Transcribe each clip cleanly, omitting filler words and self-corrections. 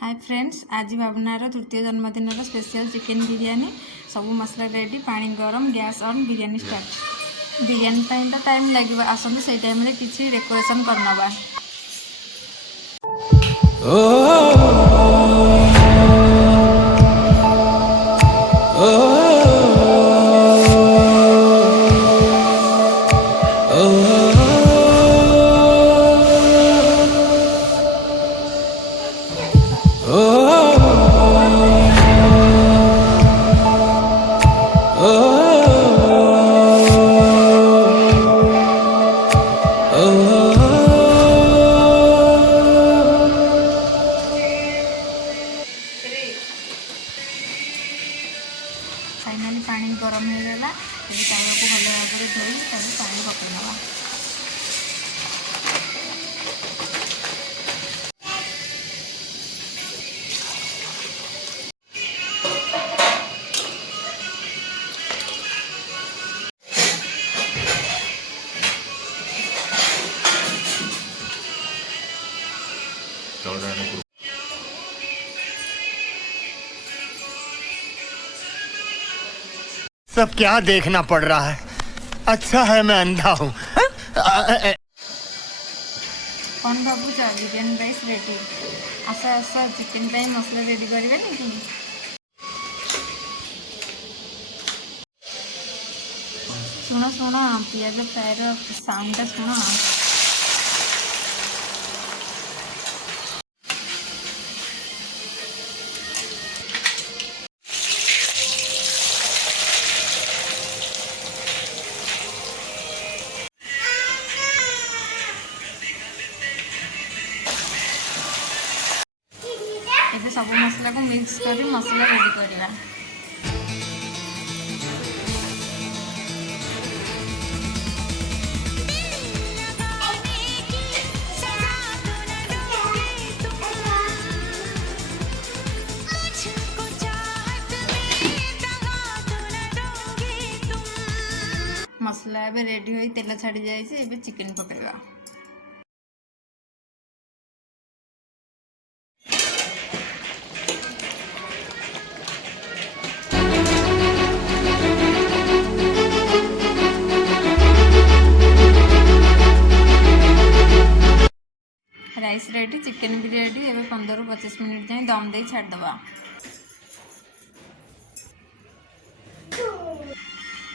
Hi friends, आज भावनार तृतीय जन्मदिन स्पेशल चिकेन बिरियानी सब मसला रेडी पानी गरम gas on biryani start. Biryani तो टाइम लगे आसतु से टाइम किसी डेकोरेशन करनवा। फाइनाली पानी गरम हो गला। चावल को भल भाव में धोई पानी पकईनवा। सब क्या देखना पड़ रहा है। अच्छा है मैं अंधा हूँ। कौन भावुच बिरियानी राइस रेडी। आस आस चिकेन टाइम मसला रेडी करें कि शुण शुण पियाज फ्राए साउंड शुण। ये सब मसला को मिक्स कर मसला रेडी करवा। मसला एबे रेडी हो तेल छाड़ी जाए। चिकेन पकेगा। राइस रेडी, चिकेन भी रेडी। एबे 15-25 मिनट जाए दम दे छाड़दवा।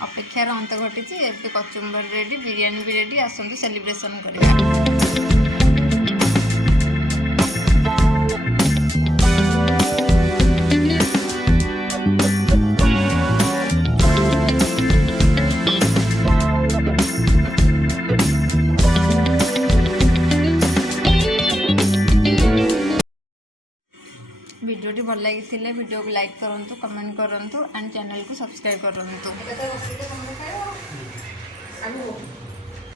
अपेक्षार अंत घटी। एबे कचुम्बर रेडी, बिरियानी भी रेडी। आसतु सेलिब्रेशन करिया। वीडियोटी भल लगी वीडियो को लाइक करूँ, कमेंट करूँ एंड चैनल को सब्सक्राइब करूँ।